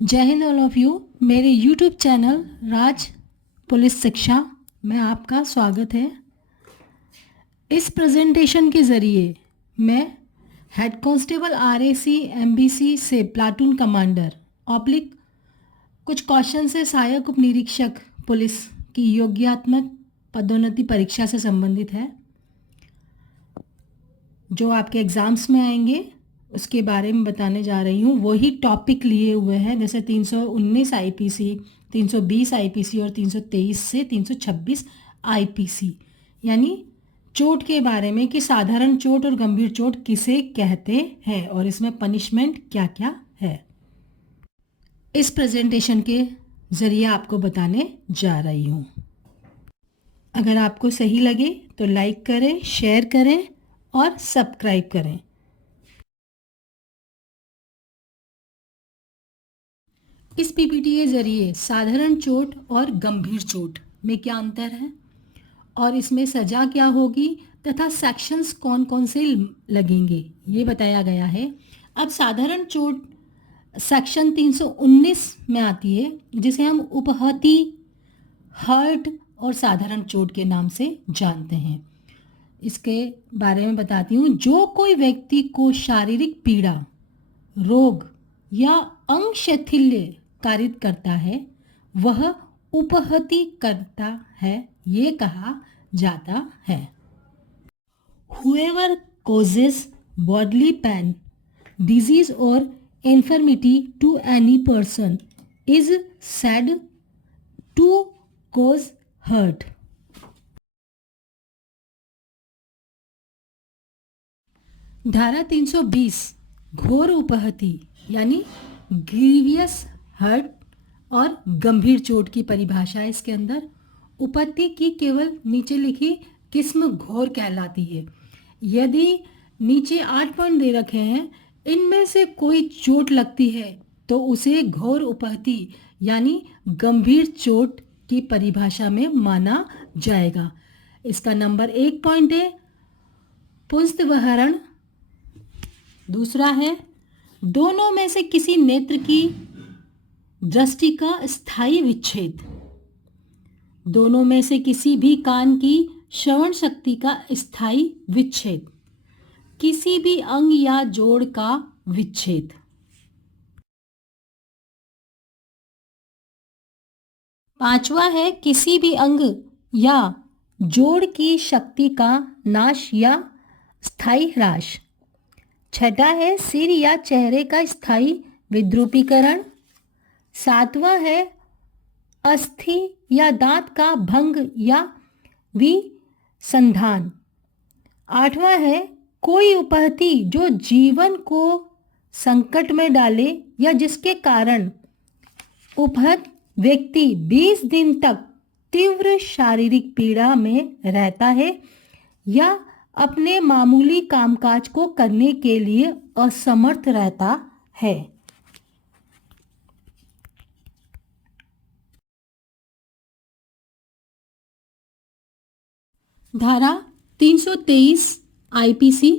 जय Hind all of you. मेरे YouTube channel राज police शिक्षा में आपका स्वागत है। इस प्रेजेंटेशन के ज़रिए मैं हेड कांस्टेबल आरएसी एमबीसी से प्लाटून कमांडर ऑब्लिक कुछ क्वेश्चन से सहायक उप निरीक्षक पुलिस की योग्यात्मक पदोन्नति परीक्षा से संबंधित है, जो आपके एग्ज़ाम्स में आएंगे उसके बारे में बताने जा रही हूँ। वही टॉपिक लिए हुए हैं, जैसे 319 आईपीसी, 320 आईपीसी और 323 से 326 आईपीसी, यानी चोट के बारे में कि साधारण चोट और गंभीर चोट किसे कहते हैं और इसमें पनिशमेंट क्या क्या है, इस प्रेजेंटेशन के ज़रिए आपको बताने जा रही हूँ। अगर आपको सही लगे तो लाइक करें, शेयर करें और सब्सक्राइब करें। इस पीपीटी के ज़रिए साधारण चोट और गंभीर चोट में क्या अंतर है और इसमें सज़ा क्या होगी तथा सेक्शंस कौन कौन से लगेंगे, ये बताया गया है। अब साधारण चोट सेक्शन 319 में आती है, जिसे हम उपहति, हर्ट और साधारण चोट के नाम से जानते हैं। इसके बारे में बताती हूँ। जो कोई व्यक्ति को शारीरिक पीड़ा, रोग या अंग शैथिल्य कारित करता है वह उपहति करता है, ये कहा जाता है। Whoever causes bodily pain, disease or infirmity to any person is said to cause hurt. धारा 320 घोर उपहति यानी ग्रीवियस हर्ट और गंभीर चोट की परिभाषा है। इसके अंदर उपहति की केवल नीचे लिखी किस्म घोर कहलाती है। यदि नीचे 8 पॉइंट दे रखे हैं, इनमें से कोई चोट लगती है तो उसे घोर उपहति यानी गंभीर चोट की परिभाषा में माना जाएगा। इसका नंबर 1 पॉइंट है पुंस्तवहरण। दूसरा है दोनों में से किसी नेत्र की दृष्टि का स्थायी विच्छेद। दोनों में से किसी भी कान की श्रवण शक्ति का स्थायी विच्छेद। किसी भी अंग या जोड़ का विच्छेद। पांचवा है किसी भी अंग या जोड़ की शक्ति का नाश या स्थायी ह्रास। छठा है सिर या चेहरे का स्थायी विद्रूपीकरण। सातवां है अस्थि या दांत का भंग या विसंधान। आठवां है कोई उपहति जो जीवन को संकट में डाले या जिसके कारण उपहत व्यक्ति 20 दिन तक तीव्र शारीरिक पीड़ा में रहता है या अपने मामूली कामकाज को करने के लिए असमर्थ रहता है। धारा 323 आईपीसी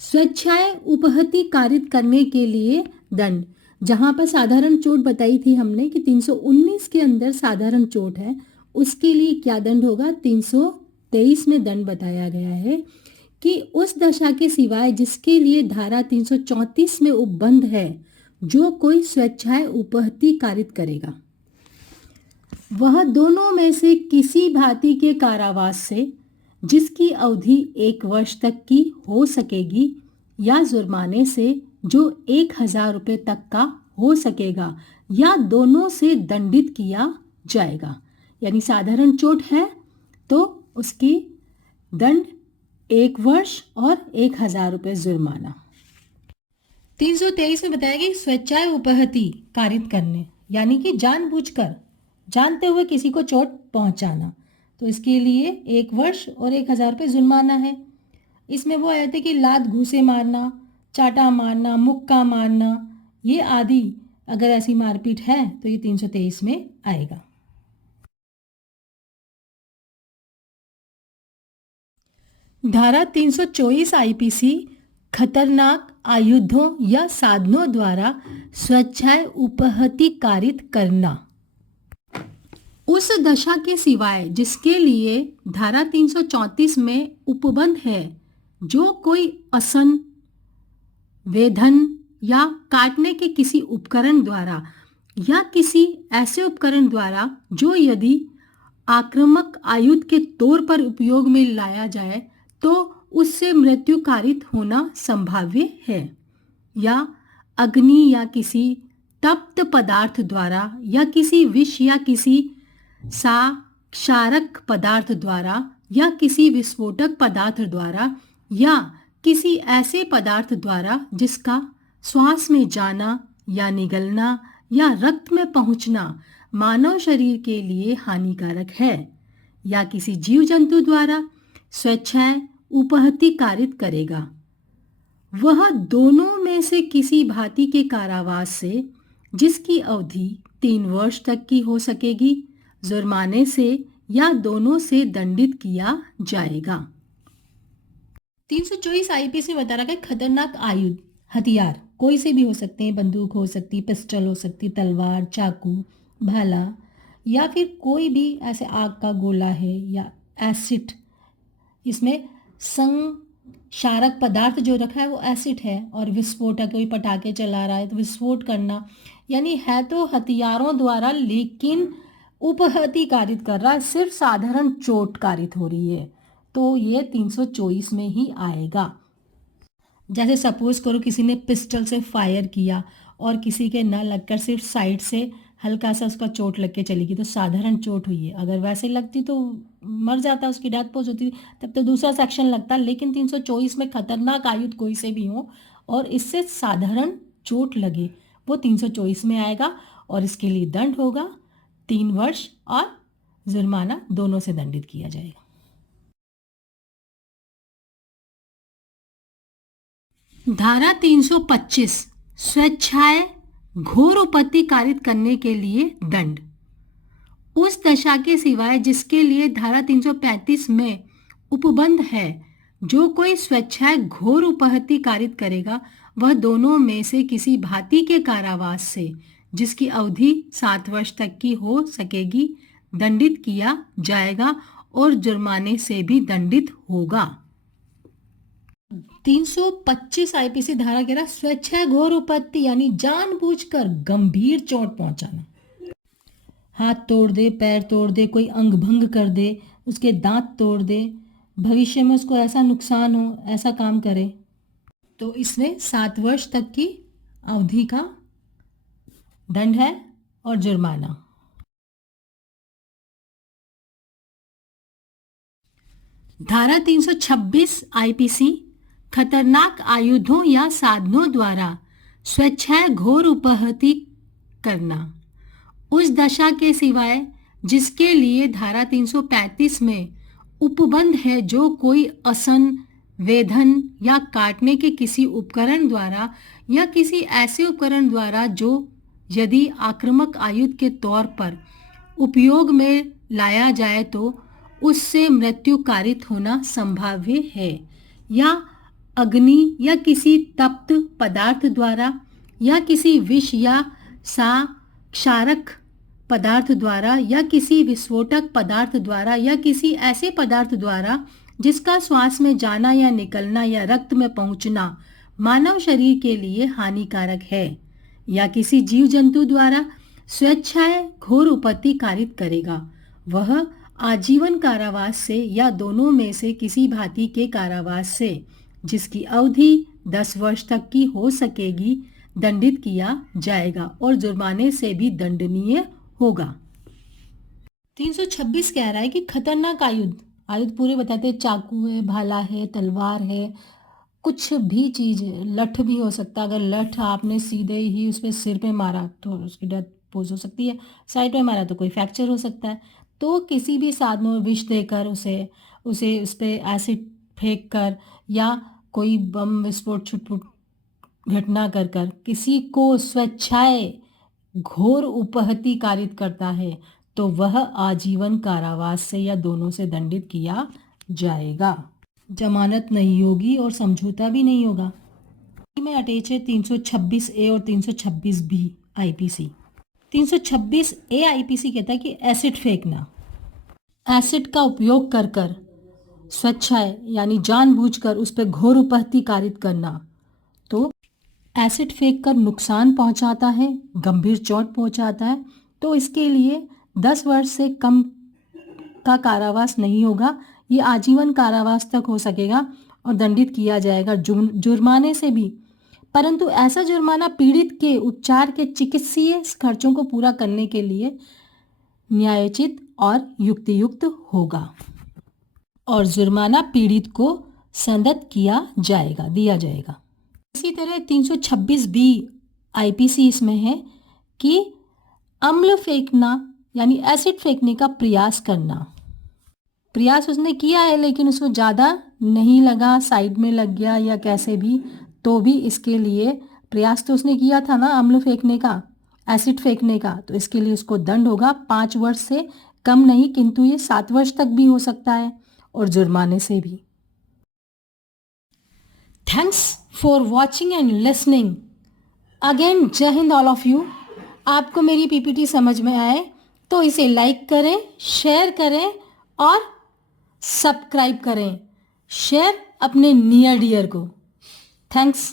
स्वेच्छाएं उपहति कारित करने के लिए दंड। जहां पर साधारण चोट बताई थी हमने कि 319 के अंदर साधारण चोट है, उसके लिए क्या दंड होगा। 323 में दंड बताया गया है कि उस दशा के सिवाय जिसके लिए धारा 334 में उपबंध है, जो कोई स्वेच्छाएं उपहति कारित करेगा वह दोनों में से किसी भांति के कारावास से जिसकी अवधि 1 वर्ष तक की हो सकेगी या जुर्माने से जो 1000 रुपये तक का हो सकेगा या दोनों से दंडित किया जाएगा। यानी साधारण चोट है तो उसकी दंड 1 वर्ष और 1000 रुपये जुर्माना। 323 में बताया कि स्वेच्छाएं उपहति कारित करने यानी कि जानबूझकर, जानते हुए किसी को चोट पहुंचाना, तो इसके लिए 1 वर्ष और 1000 रुपये जुर्माना है। इसमें वो आए थे कि लात घूसे मारना, चाटा मारना, मुक्का मारना, ये आदि अगर ऐसी मारपीट है तो ये 323 में आएगा। धारा 324 आईपीसी खतरनाक आयुधों या साधनों द्वारा स्वेच्छाएं उपहति कारित करना। उस दशा के सिवाय जिसके लिए धारा 334 में उपबंध है, जो कोई असन, वेधन या काटने के किसी उपकरण द्वारा या किसी ऐसे उपकरण द्वारा जो यदि आक्रामक आयुध के तौर पर उपयोग में लाया जाए तो उससे मृत्यु कारित होना संभाव्य है, या अग्नि या किसी तप्त पदार्थ द्वारा या किसी विष या किसी क्षारक पदार्थ द्वारा या किसी विस्फोटक पदार्थ द्वारा या किसी ऐसे पदार्थ द्वारा जिसका श्वास में जाना या निगलना या रक्त में पहुंचना मानव शरीर के लिए हानिकारक है, या किसी जीव जंतु द्वारा स्वेच्छाएं उपहति कारित करेगा, वह दोनों में से किसी भांति के कारावास से जिसकी अवधि 3 वर्ष तक की हो सकेगी, जुर्माने से या दोनों से दंडित किया जाएगा। 324 आईपीसी में बता रहा है खतरनाक आयुध, हथियार कोई से भी हो सकते हैं, बंदूक हो सकती, पिस्टल हो सकती, तलवार, चाकू, भाला, या फिर कोई भी ऐसे आग का गोला है या एसिड, इसमें संक्षारक पदार्थ जो रखा है वो एसिड है, और विस्फोटक, कोई पटाखे चला रहा है तो विस्फोट करना, यानी है तो हथियारों द्वारा लेकिन उपहति कारित कर रहा है, सिर्फ साधारण चोट कारित हो रही है, तो ये 324 में ही आएगा। जैसे सपोज करो किसी ने पिस्टल से फायर किया और किसी के न लगकर सिर्फ साइड से हल्का सा उसका चोट लग के चली गई, तो साधारण चोट हुई है। अगर वैसे लगती तो मर जाता, उसकी डेथ पोज होती, तब तो दूसरा सेक्शन लगता, लेकिन 324 में खतरनाक आयुध कोई से भी हो और इससे साधारण चोट लगे, वो 324 में आएगा, और इसके लिए दंड होगा 3 वर्ष और जुर्माना, दोनों से दंडित किया जाएगा। धारा 325 स्वेच्छाएं घोर उपहति कारित करने के लिए दंड। उस दशा के सिवाय जिसके लिए धारा 335 में उपबंध है, जो कोई स्वेच्छाएं घोर उपहति कारित करेगा, वह दोनों में से किसी भांति के कारावास से जिसकी अवधि 7 वर्ष तक की हो सकेगी दंडित किया जाएगा और जुर्माने से भी दंडित होगा। 325 आईपीसी धारा कह रहा स्वेच्छा घोर उपहति यानी जानबूझकर गंभीर चोट पहुंचाना, हाथ तोड़ दे, पैर तोड़ दे, कोई अंग भंग कर दे, उसके दांत तोड़ दे, भविष्य में उसको ऐसा नुकसान हो, ऐसा काम करे, तो इसमें 7 वर्ष तक की अवधि का दंड है और जुर्माना। धारा 326 आईपीसी खतरनाक आयुधों या साधनों द्वारा स्वेच्छाएं घोर उपहति करना। उस दशा के सिवाय जिसके लिए धारा 335 में उपबंध है, जो कोई असन, वेधन या काटने के किसी उपकरण द्वारा या किसी ऐसे उपकरण द्वारा जो यदि आक्रामक आयुध के तौर पर उपयोग में लाया जाए तो उससे मृत्यु कारित होना संभाव्य है, या अग्नि या किसी तप्त पदार्थ द्वारा या किसी विष या क्षारक पदार्थ द्वारा या किसी विस्फोटक पदार्थ द्वारा या किसी ऐसे पदार्थ द्वारा जिसका श्वास में जाना या निकलना या रक्त में पहुंचना मानव शरीर के लिए हानिकारक है, या किसी जीव जंतु द्वारा स्वेच्छाएं घोर उपहति कारित करेगा, वह आजीवन कारावास से या दोनों में से किसी भांति के कारावास से जिसकी अवधि 10 वर्ष तक की हो सकेगी दंडित किया जाएगा और जुर्माने से भी दंडनीय होगा। 326 कह रहा है कि खतरनाक आयुध पूरे बताते हैं, चाकू है, भाला है, तलवार है, कुछ भी चीज है, लठ भी हो सकता है। अगर लठ आपने सीधे ही उस पर सिर पे मारा तो उसकी डेथ पोज हो सकती है, साइड में मारा तो कोई फ्रैक्चर हो सकता है। तो किसी भी साधन में विष देकर उसे उस पर एसिड फेंक कर या कोई बम विस्फोट छुटपुट घटना कर किसी को स्वेच्छाएं घोर उपहति कारित करता है तो वह आजीवन कारावास से या दोनों से दंडित किया जाएगा। जमानत नहीं होगी और समझौता भी नहीं होगा। में अटैच है 326A और 326B आईपीसी। 326A आईपीसी कहता है कि एसिड फेंकना, एसिड का उपयोग कर कर स्वेच्छाएं यानी जानबूझकर उस पर घोर उपहति कारित करना। तो एसिड फेंक कर नुकसान पहुंचाता है, गंभीर चोट पहुंचाता है, तो इसके लिए 10 वर्ष से कम का कारावास नहीं होगा, ये आजीवन कारावास तक हो सकेगा और दंडित किया जाएगा जुर्माने से भी। परंतु ऐसा जुर्माना पीड़ित के उपचार के चिकित्सीय खर्चों को पूरा करने के लिए न्यायोचित और युक्तियुक्त होगा और जुर्माना पीड़ित को संदत दिया जाएगा। इसी तरह 326B आईपीसी इसमें है कि अम्ल फेंकना यानी एसिड फेंकने का प्रयास करना। प्रयास उसने किया है लेकिन उसको ज़्यादा नहीं लगा, साइड में लग गया या कैसे भी, तो भी इसके लिए प्रयास तो उसने किया था ना अम्ल फेंकने का, एसिड फेंकने का, तो इसके लिए उसको दंड होगा 5 वर्ष से कम नहीं, किंतु ये 7 वर्ष तक भी हो सकता है और जुर्माने से भी। Thanks for watching and listening again. जय हिंद ऑल ऑफ यू। आपको मेरी पीपीटी समझ में आए तो इसे लाइक करें, शेयर करें और सब्सक्राइब करें। शेयर अपने नियर डियर को। थैंक्स।